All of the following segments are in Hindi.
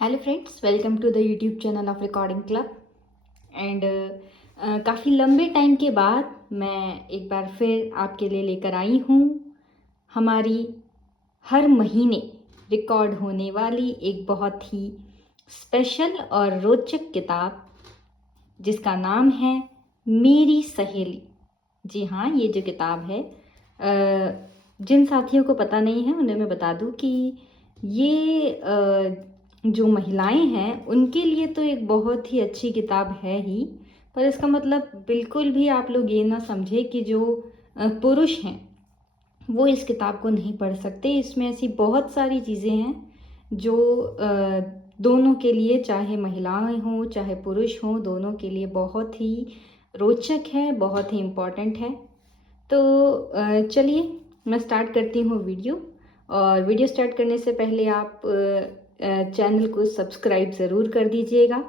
Hello friends, welcome to the YouTube channel of recording club. And काफ़ी लंबे टाइम के बाद मैं एक बार फिर आपके लिए लेकर आई हूँ हमारी हर महीने रिकॉर्ड होने वाली एक बहुत ही स्पेशल और रोचक किताब, जिसका नाम है मेरी सहेली। जी हाँ, ये जो किताब है, जिन साथियों को पता नहीं है उन्हें मैं बता दूं कि ये जो महिलाएं हैं उनके लिए तो एक बहुत ही अच्छी किताब है ही, पर इसका मतलब बिल्कुल भी आप लोग ये ना समझे कि जो पुरुष हैं वो इस किताब को नहीं पढ़ सकते। इसमें ऐसी बहुत सारी चीज़ें हैं जो दोनों के लिए, चाहे महिलाएं हों चाहे पुरुष हों, दोनों के लिए बहुत ही रोचक है, बहुत ही इम्पोर्टेंट है। तो चलिए मैं स्टार्ट करती हूँ वीडियो। और वीडियो स्टार्ट करने से पहले आप चैनल को सब्सक्राइब ज़रूर कर दीजिएगा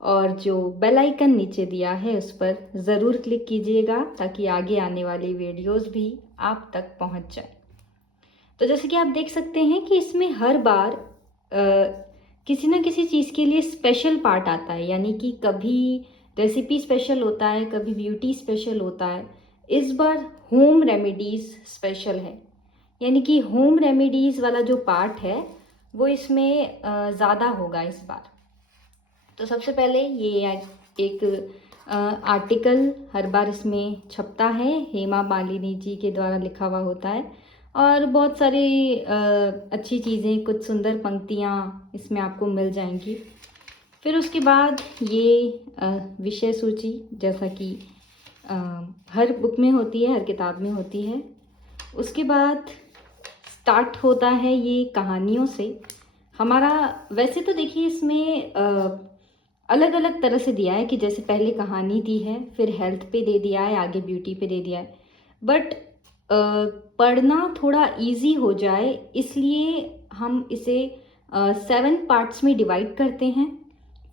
और जो बेल आइकन नीचे दिया है उस पर ज़रूर क्लिक कीजिएगा ताकि आगे आने वाली वीडियोस भी आप तक पहुंच जाए। तो जैसे कि आप देख सकते हैं कि इसमें हर बार किसी ना किसी चीज़ के लिए स्पेशल पार्ट आता है, यानी कि कभी रेसिपी स्पेशल होता है, कभी ब्यूटी स्पेशल होता है। इस बार होम रेमेडीज़ स्पेशल है, यानी कि होम रेमेडीज़ वाला जो पार्ट है वो इसमें ज़्यादा होगा इस बार। तो सबसे पहले ये एक आर्टिकल हर बार इसमें छपता है, हेमा मालिनी जी के द्वारा लिखा हुआ होता है और बहुत सारी अच्छी चीज़ें, कुछ सुंदर पंक्तियाँ इसमें आपको मिल जाएंगी। फिर उसके बाद ये विषय सूची, जैसा कि हर बुक में होती है, हर किताब में होती है। उसके बाद स्टार्ट होता है ये कहानियों से हमारा। वैसे तो देखिए इसमें अलग अलग तरह से दिया है कि जैसे पहले कहानी दी है, फिर हेल्थ पे दे दिया है, आगे ब्यूटी पे दे दिया है। बट पढ़ना थोड़ा इजी हो जाए इसलिए हम इसे 7 पार्ट्स में डिवाइड करते हैं।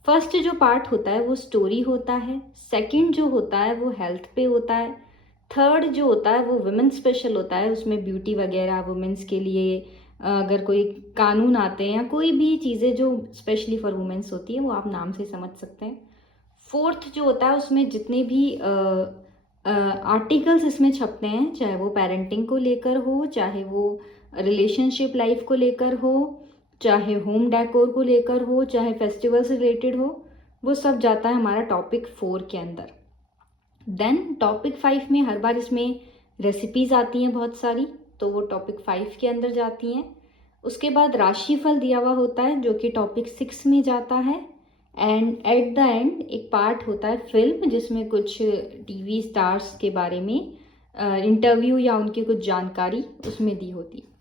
फर्स्ट जो पार्ट होता है वो स्टोरी होता है, सेकंड जो होता है वो हेल्थ पे होता है, थर्ड जो होता है वो वुमेन स्पेशल होता है, उसमें ब्यूटी वगैरह वुमेन्स के लिए अगर कोई कानून आते हैं या कोई भी चीज़ें जो स्पेशली फॉर वुमेन्स होती है वो आप नाम से समझ सकते हैं। फोर्थ जो होता है उसमें जितने भी आर्टिकल्स इसमें छपते हैं, चाहे वो पेरेंटिंग को लेकर हो, चाहे वो रिलेशनशिप लाइफ को लेकर हो, चाहे होम डेकोर को लेकर हो, चाहे फेस्टिवल से रिलेटेड हो, वो सब जाता है हमारा टॉपिक 4 के अंदर। देन टॉपिक 5 में हर बार इसमें रेसिपीज़ आती हैं बहुत सारी, तो वो टॉपिक 5 के अंदर जाती हैं। उसके बाद राशिफल दिया हुआ होता है जो कि टॉपिक 6 में जाता है। एंड एट द एंड एक पार्ट होता है फिल्म, जिसमें कुछ टीवी स्टार्स के बारे में इंटरव्यू या उनकी कुछ जानकारी उसमें दी होती है।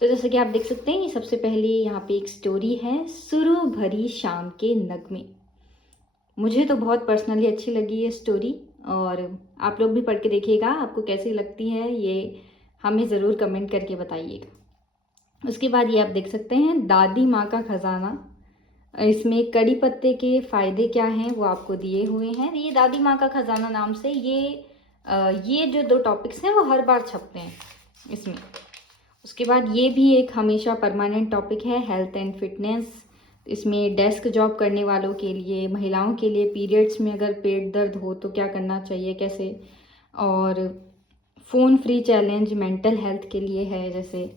तो जैसे कि आप देख सकते हैं, सबसे पहले यहाँ पे एक स्टोरी है, सुरूं भरी शाम के नगमे। मुझे तो बहुत पर्सनली अच्छी लगी ये स्टोरी और आप लोग भी पढ़ के देखिएगा, आपको कैसी लगती है ये हमें ज़रूर कमेंट करके बताइएगा। उसके बाद ये आप देख सकते हैं दादी माँ का खजाना। इसमें कड़ी पत्ते के फ़ायदे क्या हैं वो आपको दिए हुए हैं। ये दादी माँ का खजाना नाम से ये जो 2 टॉपिक्स हैं वो हर बार छपते हैं इसमें। उसके बाद ये भी एक हमेशा परमानेंट टॉपिक है, हेल्थ एंड फिटनेस। इसमें डेस्क जॉब करने वालों के लिए, महिलाओं के लिए पीरियड्स में अगर पेट दर्द हो तो क्या करना चाहिए, कैसे, और phone free challenge mental health के लिए है जैसे।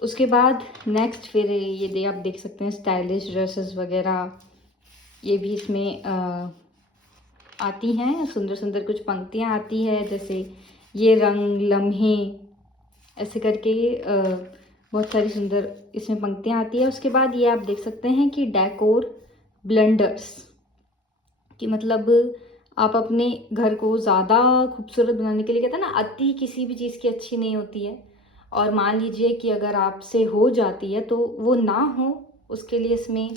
उसके बाद नेक्स्ट फिर ये आप देख सकते हैं स्टाइलिश ड्रेसेस वगैरह, ये भी इसमें आती हैं। सुंदर सुंदर कुछ पंक्तियाँ आती है, जैसे ये रंग लम्हे, ऐसे करके बहुत सारी सुंदर इसमें पंक्तियाँ आती है। उसके बाद ये आप देख सकते हैं कि डेकोर ब्लंडर्स, कि मतलब आप अपने घर को ज़्यादा खूबसूरत बनाने के लिए, कहते हैं ना, अति किसी भी चीज़ की अच्छी नहीं होती है। और मान लीजिए कि अगर आपसे हो जाती है तो वो ना हो, उसके लिए इसमें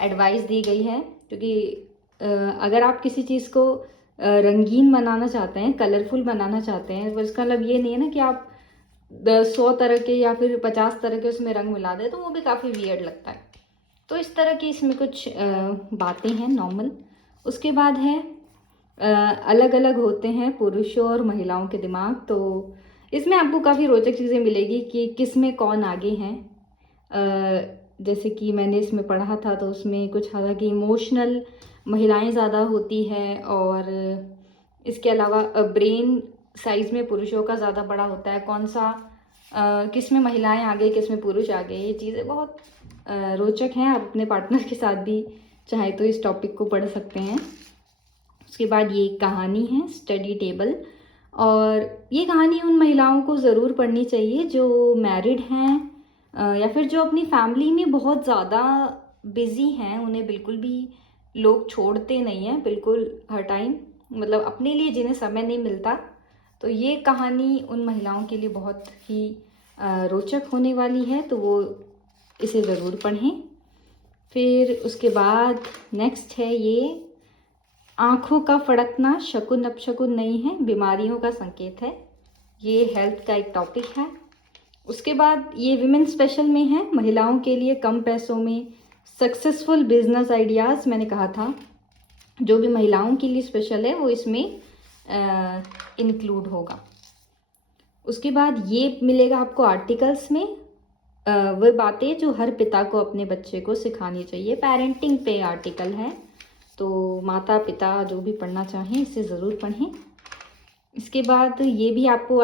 एडवाइस दी गई है। क्योंकि अगर आप किसी चीज़ को रंगीन बनाना चाहते हैं, कलरफुल बनाना चाहते हैं, तो इसका मतलब ये नहीं है ना कि आप 100 तरह के या फिर 50 तरह के उसमें रंग मिला दे, तो वो भी काफ़ी वियर्ड लगता है। तो इस तरह की इसमें कुछ बातें हैं नॉर्मल। उसके बाद है अलग अलग होते हैं पुरुषों और महिलाओं के दिमाग। तो इसमें आपको काफ़ी रोचक चीज़ें मिलेगी कि किस में कौन आगे हैं। जैसे कि मैंने इसमें पढ़ा था तो उसमें कुछ था कि इमोशनल महिलाएं ज़्यादा होती है, और इसके अलावा ब्रेन साइज़ में पुरुषों का ज़्यादा बड़ा होता है। कौन सा किस में महिलाएं आगे, किस में पुरुष आगे, ये चीज़ें बहुत रोचक हैं। आप अपने पार्टनर के साथ भी चाहे तो इस टॉपिक को पढ़ सकते हैं। उसके बाद ये एक कहानी है स्टडी टेबल, और ये कहानी उन महिलाओं को ज़रूर पढ़नी चाहिए जो मैरिड हैं या फिर जो अपनी फैमिली में बहुत ज़्यादा बिज़ी हैं, उन्हें बिल्कुल भी लोग छोड़ते नहीं हैं, बिल्कुल हर टाइम, मतलब अपने लिए जिन्हें समय नहीं मिलता। तो ये कहानी उन महिलाओं के लिए बहुत ही रोचक होने वाली है, तो वो इसे ज़रूर पढ़ें। फिर उसके बाद नेक्स्ट है ये आँखों का फड़कना शकुन अपशकुन नहीं है, बीमारियों का संकेत है। ये हेल्थ का एक टॉपिक है। उसके बाद ये विमेन स्पेशल में है, महिलाओं के लिए कम पैसों में सक्सेसफुल बिजनेस आइडियाज़। मैंने कहा था जो भी महिलाओं के लिए स्पेशल है वो इसमें इंक्लूड होगा। उसके बाद ये मिलेगा आपको आर्टिकल्स में वो बातें जो हर पिता को अपने बच्चे को सिखानी चाहिए। पेरेंटिंग पे आर्टिकल है, तो माता पिता जो भी पढ़ना चाहें इसे ज़रूर पढ़ें। इसके बाद ये भी आपको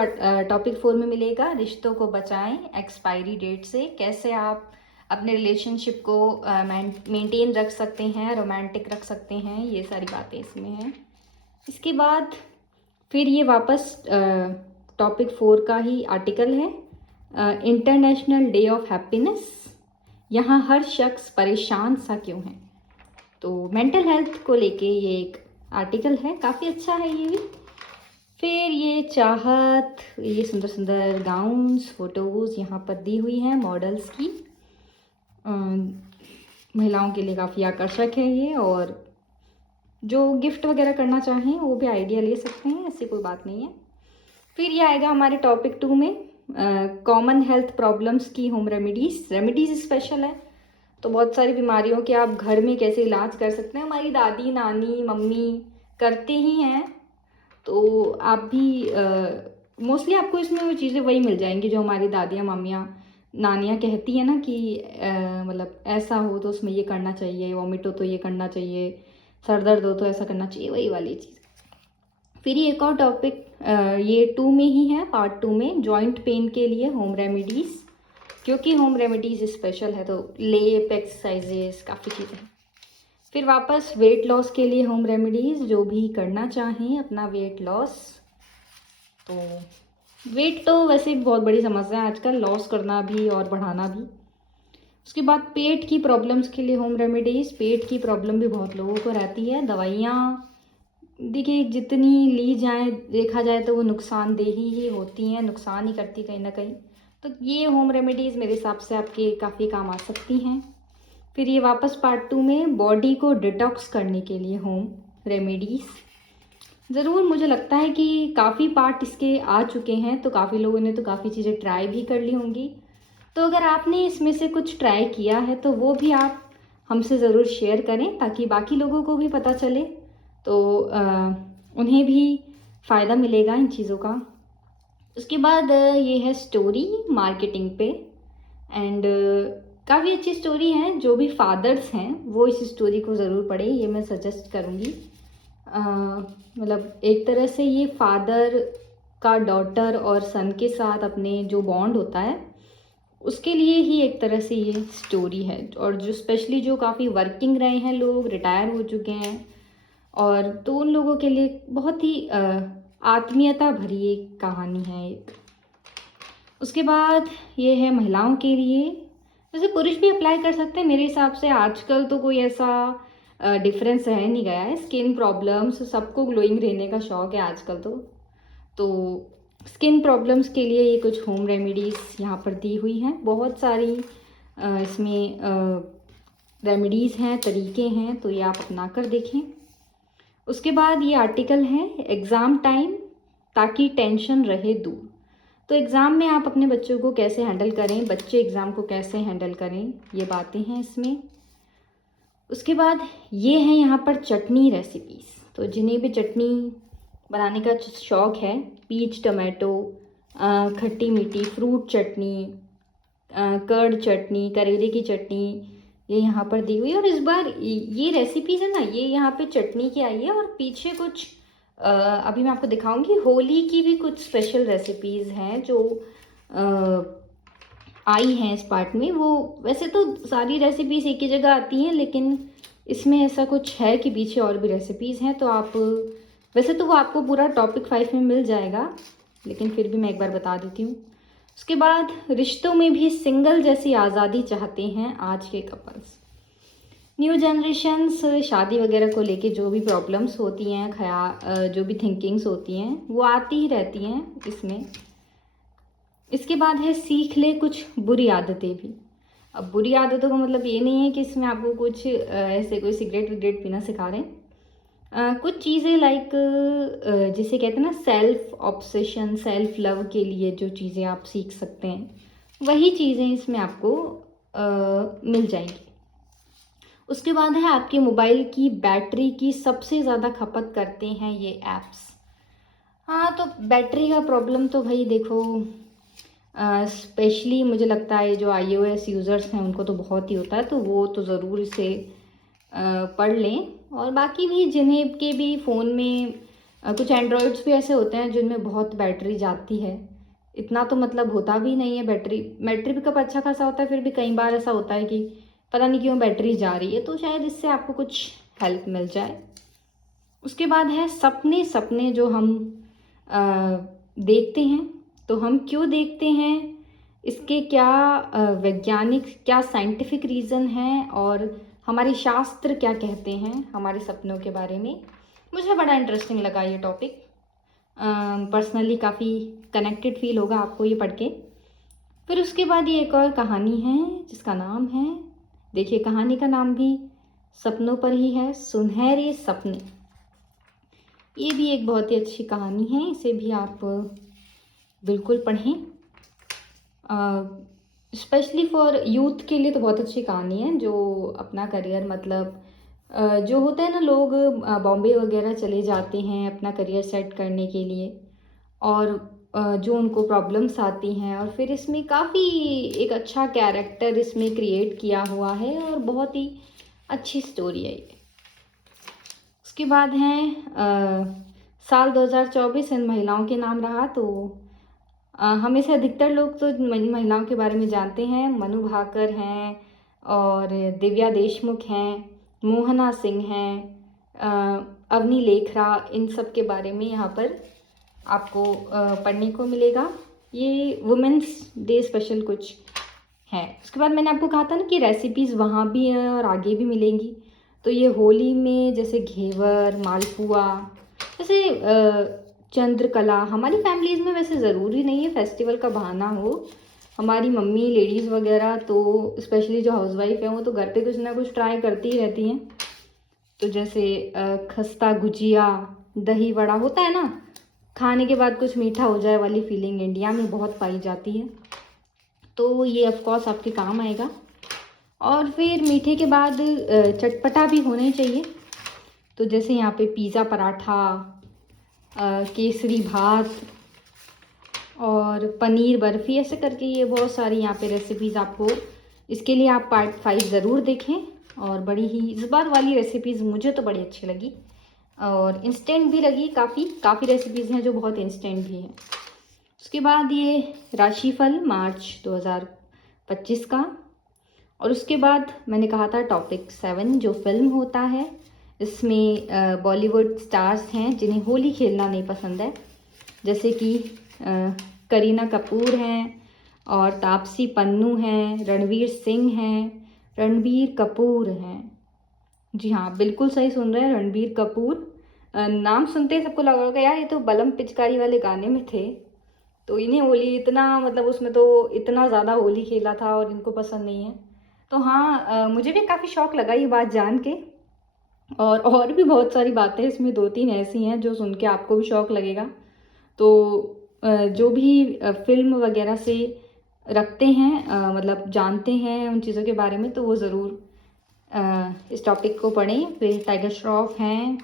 टॉपिक 4 में मिलेगा, रिश्तों को बचाएं एक्सपायरी डेट से। कैसे आप अपने रिलेशनशिप को मेंटेन रख सकते हैं, रोमांटिक रख सकते हैं, ये सारी बातें इसमें हैं। इसके बाद फिर ये वापस टॉपिक 4 का ही आर्टिकल है, इंटरनेशनल डे ऑफ हैप्पीनेस, यहाँ हर शख्स परेशान सा क्यों है। तो मेंटल हेल्थ को लेके ये एक आर्टिकल है, काफ़ी अच्छा है ये भी। फिर ये चाहत, ये सुंदर सुंदर गाउन्स, फोटोज़ यहाँ पर दी हुई हैं मॉडल्स की, महिलाओं के लिए काफ़ी आकर्षक है ये, और जो गिफ्ट वगैरह करना चाहें वो भी आइडिया ले सकते हैं, ऐसी कोई बात नहीं है। फिर ये आएगा हमारे टॉपिक 2 में कॉमन हेल्थ प्रॉब्लम्स की होम रेमेडीज़ स्पेशल है। तो बहुत सारी बीमारियों के आप घर में कैसे इलाज कर सकते हैं, हमारी दादी नानी मम्मी करते ही हैं, तो आप भी मोस्टली आपको इसमें वो चीज़ें वही मिल जाएंगी जो हमारी दादियाँ मम्मियाँ नानियाँ कहती हैं ना कि मतलब ऐसा हो तो उसमें ये करना चाहिए, वॉमिट हो तो ये करना चाहिए, सर दर्द हो तो ऐसा करना चाहिए, वही वाली चीज़। फिर ये एक और टॉपिक ये 2 में ही है, पार्ट 2 में, जॉइंट पेन के लिए होम रेमेडीज़, क्योंकि होम रेमेडीज़ स्पेशल है तो लेप एक्सरसाइजेस काफ़ी चीज़ें हैं। फिर वापस वेट लॉस के लिए होम रेमेडीज़, जो भी करना चाहें अपना वेट लॉस। तो वेट तो वैसे बहुत बड़ी समस्या है आजकल, लॉस करना भी और बढ़ाना भी। उसके बाद पेट की प्रॉब्लम्स के लिए होम रेमेडीज़, पेट की प्रॉब्लम भी बहुत लोगों को रहती है। दवाइयाँ देखिए जितनी ली जाए, देखा जाए तो वो नुकसानदेही ही होती हैं, नुकसान ही करती कहीं ना कहीं। तो ये होम रेमेडीज़ मेरे हिसाब से आपके काफ़ी काम आ सकती हैं। फिर ये वापस पार्ट 2 में बॉडी को डिटॉक्स करने के लिए होम रेमेडीज़। ज़रूर मुझे लगता है कि काफ़ी पार्ट इसके आ चुके हैं, तो काफ़ी लोगों ने तो काफ़ी चीज़ें ट्राई भी कर ली होंगी। तो अगर आपने इसमें से कुछ ट्राई किया है तो वो भी आप हमसे ज़रूर शेयर करें, ताकि बाकी लोगों को भी पता चले, तो उन्हें भी फ़ायदा मिलेगा इन चीज़ों का। उसके बाद ये है स्टोरी मार्केटिंग पे, एंड काफ़ी अच्छी स्टोरी है। जो भी फादर्स हैं वो इस स्टोरी को ज़रूर पढ़ें, ये मैं सजेस्ट करूँगी। मतलब एक तरह से ये फादर का डॉटर और सन के साथ अपने जो बॉन्ड होता है उसके लिए ही एक तरह से ये स्टोरी है, और जो स्पेशली जो काफ़ी वर्किंग रहे हैं लोग, रिटायर हो चुके हैं, और तो उन लोगों के लिए बहुत ही आत्मीयता भरी एक कहानी है एक। उसके बाद ये है महिलाओं के लिए, वैसे पुरुष भी अप्लाई कर सकते हैं मेरे हिसाब से। आजकल तो कोई ऐसा डिफरेंस रह नहीं गया है, स्किन प्रॉब्लम्स, सबको ग्लोइंग रहने का शौक है आजकल तो स्किन प्रॉब्लम्स के लिए ये कुछ होम रेमेडीज़ यहाँ पर दी हुई हैं। बहुत सारी इसमें रेमेडीज़ हैं, तरीके हैं, तो ये आप अपना कर देखें। उसके बाद ये आर्टिकल है एग्ज़ाम टाइम ताकि टेंशन रहे दूर। तो एग्ज़ाम में आप अपने बच्चों को कैसे हैंडल करें, बच्चे एग्ज़ाम को कैसे हैंडल करें, ये बातें हैं इसमें। उसके बाद ये है यहाँ पर चटनी रेसिपीज़, तो जिन्हें भी चटनी बनाने का शौक़ है, पीच टमाटो, खट्टी मीठी फ्रूट चटनी, कर्ड चटनी, करेले की चटनी ये यहाँ पर दी हुई है। और इस बार ये रेसिपीज़ है ना, ये यहाँ पे चटनी की आई है और पीछे कुछ अभी मैं आपको दिखाऊंगी, होली की भी कुछ स्पेशल रेसिपीज़ हैं जो आई हैं इस पार्ट में। वो वैसे तो सारी रेसिपीज़ एक ही जगह आती हैं, लेकिन इसमें ऐसा कुछ है कि पीछे और भी रेसिपीज़ हैं। तो आप वैसे तो वो आपको पूरा टॉपिक 5 में मिल जाएगा, लेकिन फिर भी मैं एक बार बता देती हूँ। उसके बाद रिश्तों में भी सिंगल जैसी आज़ादी चाहते हैं आज के कपल्स। न्यू जनरेशन्स शादी वगैरह को लेके जो भी प्रॉब्लम्स होती हैं, जो भी थिंकिंग्स होती हैं वो आती ही रहती हैं इसमें। इसके बाद है सीख ले कुछ बुरी आदतें भी। अब बुरी आदतों का मतलब ये नहीं है कि इसमें आपको कुछ ऐसे कोई सिगरेट विगरेट पीना सिखा रहे हैं। कुछ चीज़ें लाइक जिसे कहते हैं ना सेल्फ ऑब्सेशन, सेल्फ लव के लिए जो चीज़ें आप सीख सकते हैं वही चीज़ें इसमें आपको मिल जाएंगी। उसके बाद है आपके मोबाइल की बैटरी की सबसे ज़्यादा खपत करते हैं ये ऐप्स। हाँ, तो बैटरी का प्रॉब्लम तो भाई देखो, स्पेशली मुझे लगता है जो iOS यूज़र्स हैं उनको तो बहुत ही होता है, तो वो तो ज़रूर इसे पढ़ लें। और बाकी भी जिन्हें के भी फ़ोन में कुछ एंड्रॉयड्स भी ऐसे होते हैं जिनमें बहुत बैटरी जाती है। इतना तो मतलब होता भी नहीं है, बैटरी बैकअप अच्छा खासा होता है, फिर भी कई बार ऐसा होता है कि पता नहीं क्यों बैटरी जा रही है, तो शायद इससे आपको कुछ हेल्प मिल जाए। उसके बाद है सपने। सपने जो हम देखते हैं, तो हम क्यों देखते हैं, इसके क्या वैज्ञानिक, क्या साइंटिफिक रीज़न है और हमारे शास्त्र क्या कहते हैं हमारे सपनों के बारे में। मुझे बड़ा इंटरेस्टिंग लगा ये टॉपिक। पर्सनली काफ़ी कनेक्टेड फील होगा आपको ये पढ़ के। फिर उसके बाद ये एक और कहानी है जिसका नाम है, देखिए कहानी का नाम भी सपनों पर ही है, सुनहरे सपने। ये भी एक बहुत ही अच्छी कहानी है, इसे भी आप बिल्कुल पढ़ें। स्पेशली फॉर यूथ के लिए तो बहुत अच्छी कहानी है, जो अपना करियर मतलब जो होता है ना, लोग बॉम्बे वगैरह चले जाते हैं अपना करियर सेट करने के लिए, और जो उनको प्रॉब्लम्स आती हैं, और फिर इसमें काफ़ी एक अच्छा कैरेक्टर इसमें क्रिएट किया हुआ है और बहुत ही अच्छी स्टोरी है ये। उसके बाद हैं साल 2024 इन महिलाओं के नाम रहा, तो हमें से अधिकतर लोग तो महिलाओं के बारे में जानते हैं। मनु भाकर हैं और दिव्या देशमुख हैं, मोहना सिंह हैं, अवनी लेखरा, इन सब के बारे में यहाँ पर आपको पढ़ने को मिलेगा। ये वुमेंस डे स्पेशल कुछ है। उसके बाद मैंने आपको कहा था ना कि रेसिपीज़ वहाँ भी हैं और आगे भी मिलेंगी। तो ये होली में जैसे घेवर, मालपुआ, जैसे चंद्रकला, हमारी फैमिलीज़ में वैसे ज़रूरी नहीं है फेस्टिवल का बहाना हो। हमारी मम्मी लेडीज़ वगैरह तो स्पेशली जो हाउसवाइफ हैं वो तो घर पे कुछ ना कुछ ट्राई करती ही रहती हैं। तो जैसे खस्ता, गुजिया, दही वड़ा होता है ना, खाने के बाद कुछ मीठा हो जाए वाली फीलिंग इंडिया में बहुत पाई जाती है, तो ये ऑफ कोर्स आपके काम आएगा। और फिर मीठे के बाद चटपटा भी होना ही चाहिए। तो जैसे यहाँ पे पिज़्ज़ा, पराठा, केसरी भात और पनीर बर्फ़ी, ऐसे करके ये बहुत सारी यहाँ पे रेसिपीज़ आपको, इसके लिए आप पार्ट 5 ज़रूर देखें। और बड़ी ही इस बार वाली रेसिपीज़ मुझे तो बड़ी अच्छी लगी और इंस्टेंट भी लगी। काफ़ी रेसिपीज़ हैं जो बहुत इंस्टेंट भी हैं। उसके बाद ये राशिफल मार्च 2025 का। और उसके बाद मैंने कहा था टॉपिक 7 जो फिल्म होता है, इसमें बॉलीवुड स्टार्स हैं जिन्हें होली खेलना नहीं पसंद है, जैसे कि करीना कपूर हैं और तापसी पन्नू हैं, रणवीर सिंह हैं, रणबीर कपूर हैं। जी हाँ, बिल्कुल सही सुन रहे हैं, रणबीर कपूर। नाम सुनते ही सबको लगा होगा यार ये तो बलम पिचकारी वाले गाने में थे, तो इन्हें होली इतना मतलब उसमें तो इतना ज़्यादा होली खेला था और इनको पसंद नहीं है। तो हाँ, मुझे भी काफ़ी शौक लगा ये बात जान के। और भी बहुत सारी बातें इसमें 2-3 ऐसी हैं जो सुन के आपको भी शौक लगेगा। तो जो भी फिल्म वगैरह से रखते हैं, मतलब जानते हैं उन चीज़ों के बारे में, तो वो ज़रूर इस टॉपिक को पढ़ें। फिर टाइगर श्रॉफ हैं,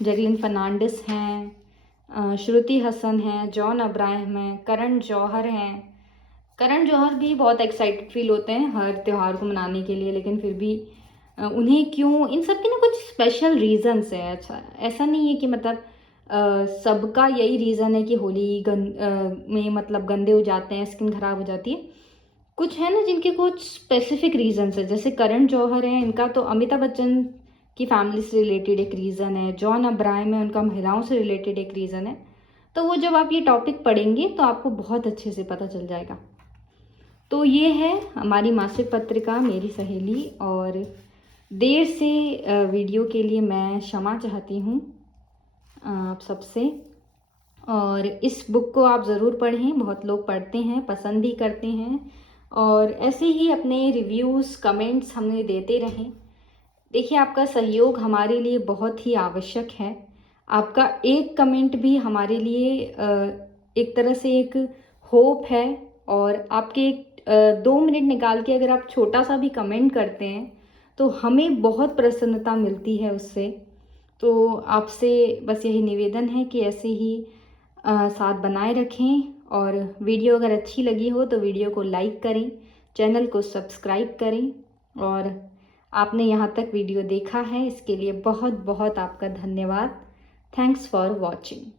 जैकलिन फर्नांडिस हैं, श्रुति हसन हैं, जॉन अब्राहम हैं, करण जौहर हैं, करण जौहर भी बहुत एक्साइटेड फील होते हैं हर त्यौहार को मनाने के लिए, लेकिन फिर भी उन्हें क्यों, इन सब के ना कुछ स्पेशल रीजंस है। अच्छा, ऐसा नहीं है कि मतलब सबका यही रीज़न है कि होली में मतलब गंदे हो जाते हैं, स्किन खराब हो जाती है। कुछ है ना जिनके कुछ स्पेसिफिक रीजंस है, जैसे करण जौहर है, इनका तो अमिताभ बच्चन की फैमिली से रिलेटेड एक रीज़न है, जॉन अब्राहम है, उनका महिलाओं से रिलेटेड एक रीज़न है। तो वो जब आप ये टॉपिक पढ़ेंगे तो आपको बहुत अच्छे से पता चल जाएगा। तो ये है हमारी मासिक पत्रिका मेरी सहेली, और देर से वीडियो के लिए मैं क्षमा चाहती हूँ आप सबसे। और इस बुक को आप ज़रूर पढ़ें, बहुत लोग पढ़ते हैं, पसंद भी करते हैं, और ऐसे ही अपने रिव्यूज़ कमेंट्स हमें देते रहें। देखिए, आपका सहयोग हमारे लिए बहुत ही आवश्यक है। आपका एक कमेंट भी हमारे लिए एक तरह से एक होप है, और आपके 2 मिनट निकाल के अगर आप छोटा सा भी कमेंट करते हैं तो हमें बहुत प्रसन्नता मिलती है उससे। तो आपसे बस यही निवेदन है कि ऐसे ही साथ बनाए रखें, और वीडियो अगर अच्छी लगी हो तो वीडियो को लाइक करें, चैनल को सब्सक्राइब करें, और आपने यहाँ तक वीडियो देखा है इसके लिए बहुत बहुत आपका धन्यवाद। Thanks for watching.